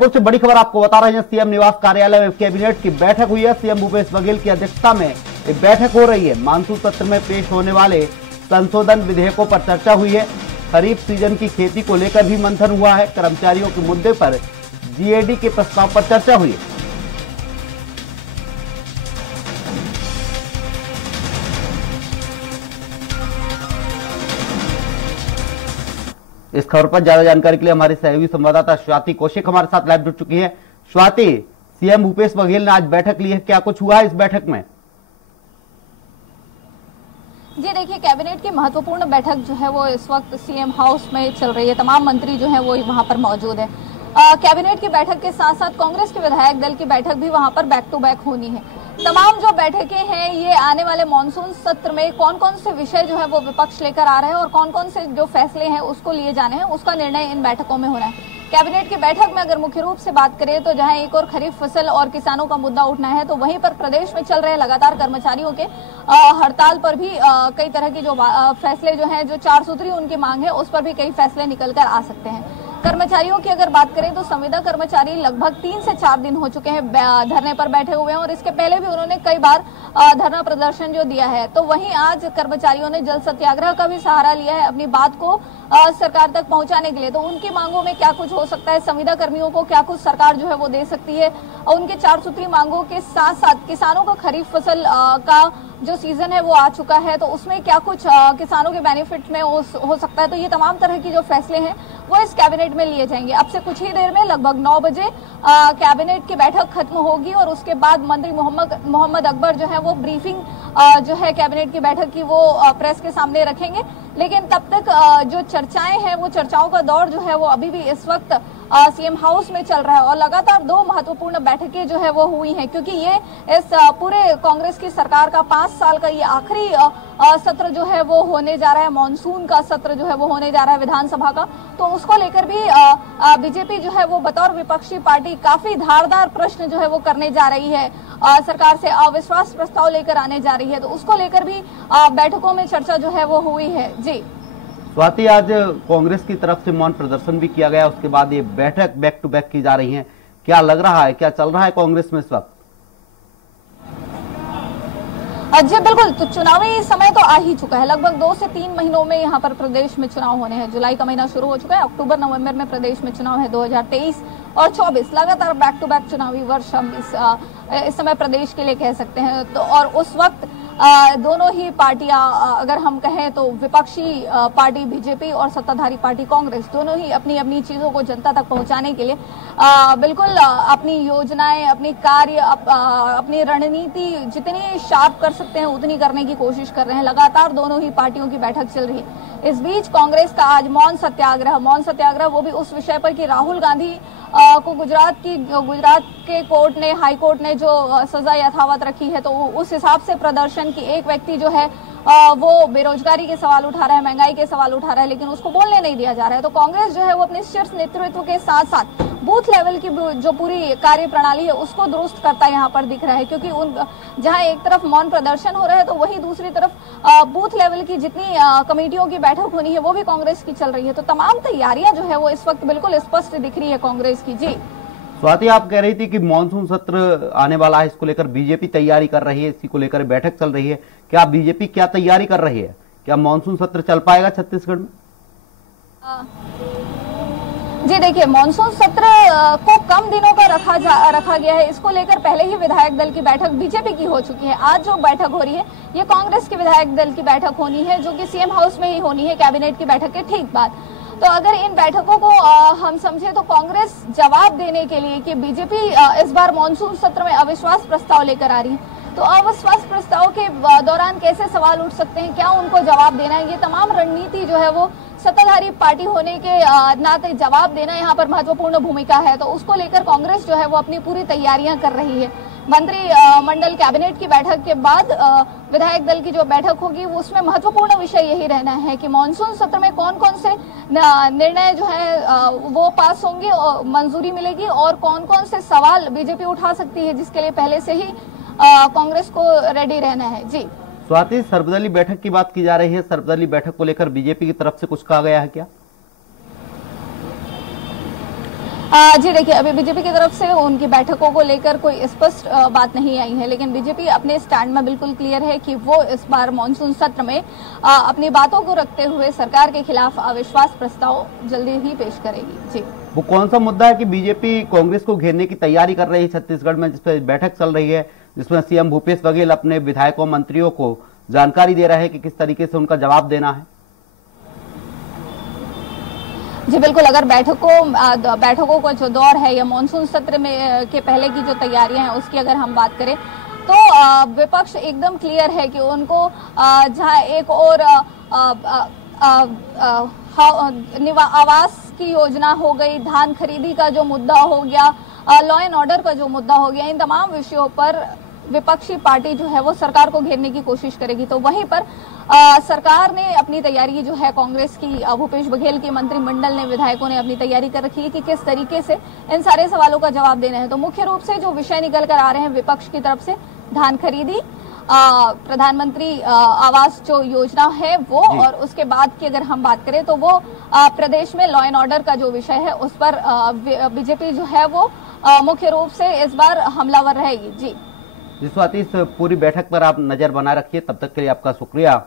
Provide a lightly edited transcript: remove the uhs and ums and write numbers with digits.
कुछ बड़ी खबर आपको बता रहे हैं। सीएम निवास कार्यालय में कैबिनेट की बैठक हुई है। सीएम भूपेश बघेल की अध्यक्षता में एक बैठक हो रही है। मानसून सत्र में पेश होने वाले संशोधन विधेयकों पर चर्चा हुई है। खरीफ सीजन की खेती को लेकर भी मंथन हुआ है। कर्मचारियों के मुद्दे पर जीएडी के प्रस्ताव पर चर्चा हुई है। इस खबर पर ज्यादा जानकारी के लिए हमारी सहयोगी संवाददाता स्वाति कौशिक हमारे साथ लाइव जुड़ चुकी है। स्वाति, सीएम भूपेश बघेल ने आज बैठक ली है, क्या कुछ हुआ है इस बैठक में? जी देखिए, कैबिनेट की महत्वपूर्ण बैठक जो है वो इस वक्त सीएम हाउस में चल रही है। तमाम मंत्री जो है वो वहां पर मौजूद है। कैबिनेट की बैठक के साथ साथ कांग्रेस के विधायक दल की बैठक भी वहां पर बैक टू बैक होनी है। तमाम जो बैठकें हैं ये आने वाले मॉनसून सत्र में कौन कौन से विषय जो है वो विपक्ष लेकर आ रहे हैं और कौन कौन से जो फैसले हैं उसको लिए जाने हैं, उसका निर्णय इन बैठकों में होना है। कैबिनेट की बैठक में अगर मुख्य रूप से बात करें तो जहां एक और खरीफ फसल और किसानों का मुद्दा उठना है, तो वहीं पर प्रदेश में चल रहे लगातार कर्मचारियों के हड़ताल पर भी कई तरह की जो फैसले जो हैं, जो 4 सूत्री उनकी मांग है, उस पर भी कई फैसले निकल कर आ सकते हैं। कर्मचारियों की अगर बात करें तो संविदा कर्मचारी लगभग 3 से 4 दिन हो चुके हैं धरने पर बैठे हुए हैं और इसके पहले भी उन्होंने कई बार धरना प्रदर्शन जो दिया है। तो वहीं आज कर्मचारियों ने जल सत्याग्रह का भी सहारा लिया है अपनी बात को सरकार तक पहुंचाने के लिए। तो उनकी मांगों में क्या कुछ हो सकता है, संविदा कर्मियों को क्या कुछ सरकार जो है वो दे सकती है, और उनके 4 सूत्री मांगों के साथ साथ किसानों का खरीफ फसल का जो सीजन है वो आ चुका है, तो उसमें क्या कुछ किसानों के बेनिफिट में हो सकता है। तो ये तमाम तरह की जो फैसले हैं वो इस कैबिनेट में लिए जाएंगे। अब से कुछ ही देर में लगभग 9 बजे कैबिनेट की बैठक खत्म होगी और उसके बाद मंत्री मोहम्मद अकबर जो है वो ब्रीफिंग जो है कैबिनेट की बैठक की वो प्रेस के सामने रखेंगे। लेकिन तब तक जो चर्चाएं हैं वो चर्चाओं का दौर जो है वो अभी भी इस वक्त सीएम हाउस में चल रहा है और लगातार 2 महत्वपूर्ण बैठकें जो है वो हुई हैं, क्योंकि ये इस पूरे कांग्रेस की सरकार का 5 साल का ये आखिरी सत्र जो है वो होने जा रहा है। मानसून का सत्र जो है वो होने जा रहा है विधानसभा का, तो उसको लेकर भी बीजेपी जो है वो बतौर विपक्षी पार्टी काफी धारदार प्रश्न जो है वो करने जा रही है, सरकार से अविश्वास प्रस्ताव लेकर आने जा रही है। तो उसको लेकर भी बैठकों में चर्चा जो है वो हुई है। जी स्वाति, आज कांग्रेस की तरफ से मौन प्रदर्शन भी किया गया, उसके बाद ये बैठक बैक टू बैक की जा रही है। क्या लग रहा है, क्या चल रहा है कांग्रेस में इस वक्त? जी बिल्कुल, तो चुनावी समय तो आ ही चुका है। लगभग 2 से 3 महीनों में यहाँ पर प्रदेश में चुनाव होने हैं। जुलाई का महीना शुरू हो चुका है, अक्टूबर नवंबर में प्रदेश में चुनाव है। 2023 और 24 लगातार बैक टू बैक चुनावी वर्ष हम इस समय प्रदेश के लिए कह सकते हैं। तो और उस वक्त दोनों ही पार्टियां, अगर हम कहें तो विपक्षी पार्टी बीजेपी और सत्ताधारी पार्टी कांग्रेस, दोनों ही अपनी अपनी चीजों को जनता तक पहुंचाने के लिए बिल्कुल अपनी योजनाएं, अपनी कार्य, अपनी रणनीति जितनी शार्प कर सकते हैं उतनी करने की कोशिश कर रहे हैं। लगातार दोनों ही पार्टियों की बैठक चल रही है। इस बीच कांग्रेस का आज मौन सत्याग्रह वो भी उस विषय पर कि राहुल गांधी को गुजरात के कोर्ट ने, हाई कोर्ट ने जो सजा यथावत रखी है, तो उस हिसाब से प्रदर्शन की एक व्यक्ति जो है वो बेरोजगारी के सवाल उठा रहा है, महंगाई के सवाल उठा रहा है, लेकिन उसको बोलने नहीं दिया जा रहा है। तो कांग्रेस जो है वो अपने शीर्ष नेतृत्व के साथ साथ बूथ लेवल की जो पूरी कार्य प्रणाली है उसको दुरुस्त करता यहाँ पर दिख रहा है, क्योंकि जहां एक तरफ मौन प्रदर्शन हो रहा है तो वहीं दूसरी तरफ बूथ लेवल की जितनी कमेटियों की बैठक होनी है वो भी कांग्रेस की चल रही है। तो तमाम तैयारियां जो है वो इस वक्त बिल्कुल स्पष्ट दिख रही है कांग्रेस की। जी स्वाति, आप कह रही थी कि मानसून सत्र आने वाला है, इसको लेकर बीजेपी तैयारी कर रही है, इसी को लेकर बैठक चल रही है। क्या बीजेपी क्या तैयारी कर रही है? क्या मानसून सत्र चल पाएगा छत्तीसगढ़ में? जी देखिए, मानसून सत्र को कम दिनों का रखा गया है। इसको लेकर पहले ही विधायक दल की बैठक बीजेपी की हो चुकी है। आज जो बैठक हो रही है ये कांग्रेस के विधायक दल की बैठक होनी है, जो कि सीएम हाउस में ही होनी है कैबिनेट की बैठक के ठीक बाद। तो अगर इन बैठकों को हम समझे तो कांग्रेस जवाब देने के लिए कि बीजेपी इस बार मानसून सत्र में अविश्वास प्रस्ताव लेकर आ रही है, तो अविश्वास प्रस्ताव के दौरान कैसे सवाल उठ सकते हैं, क्या उनको जवाब देना है, ये तमाम रणनीति जो है वो सत्ताधारी पार्टी होने के नाते जवाब देना यहाँ पर महत्वपूर्ण भूमिका है। तो उसको लेकर कांग्रेस जो है वो अपनी पूरी तैयारियां कर रही है। मंत्री मंडल कैबिनेट की बैठक के बाद विधायक दल की जो बैठक होगी उसमें महत्वपूर्ण विषय यही रहना है कि मानसून सत्र में कौन कौन से निर्णय जो है वो पास होंगे और मंजूरी मिलेगी, और कौन कौन से सवाल बीजेपी उठा सकती है, जिसके लिए पहले से ही कांग्रेस को रेडी रहना है। जी स्वाति, सर्वदलीय बैठक की बात की जा रही है, सर्वदलीय बैठक को लेकर बीजेपी की तरफ से कुछ कहा गया है क्या? जी देखिए, अभी बीजेपी की तरफ से उनकी बैठकों को लेकर कोई स्पष्ट बात नहीं आई है, लेकिन बीजेपी अपने स्टैंड में बिल्कुल क्लियर है कि वो इस बार मानसून सत्र में अपनी बातों को रखते हुए सरकार के खिलाफ अविश्वास प्रस्ताव जल्दी ही पेश करेगी। जी, वो कौन सा मुद्दा है कि बीजेपी कांग्रेस को घेरने की तैयारी कर रही है छत्तीसगढ़ में, जिस पर बैठक चल रही है, जिसमें सीएम भूपेश बघेल अपने विधायकों मंत्रियों को जानकारी दे रहे हैं कि किस तरीके से उनका जवाब देना है? जी बिल्कुल, अगर बैठकों का जो दौर है या मानसून सत्र में के पहले की जो तैयारियां हैं उसकी अगर हम बात करें तो विपक्ष एकदम क्लियर है कि उनको जहां एक और आवास की योजना हो गई, धान खरीदी का जो मुद्दा हो गया, लॉ एंड ऑर्डर का जो मुद्दा हो गया, इन तमाम विषयों पर विपक्षी पार्टी जो है वो सरकार को घेरने की कोशिश करेगी। तो वहीं पर सरकार ने अपनी तैयारी जो है, कांग्रेस की भूपेश बघेल की मंत्रिमंडल ने, विधायकों ने अपनी तैयारी कर रखी है कि किस तरीके से इन सारे सवालों का जवाब देना है। तो मुख्य रूप से जो विषय निकल कर आ रहे हैं विपक्ष की तरफ से, धान खरीदी, प्रधानमंत्री आवास जो योजना है वो, और उसके बाद की अगर हम बात करें तो वो प्रदेश में लॉ एंड ऑर्डर का जो विषय है उस पर बीजेपी जो है वो मुख्य रूप से इस बार हमलावर रहेगी। जी, जिस बात इस पूरी बैठक पर आप नजर बना रखिए, तब तक के लिए आपका शुक्रिया।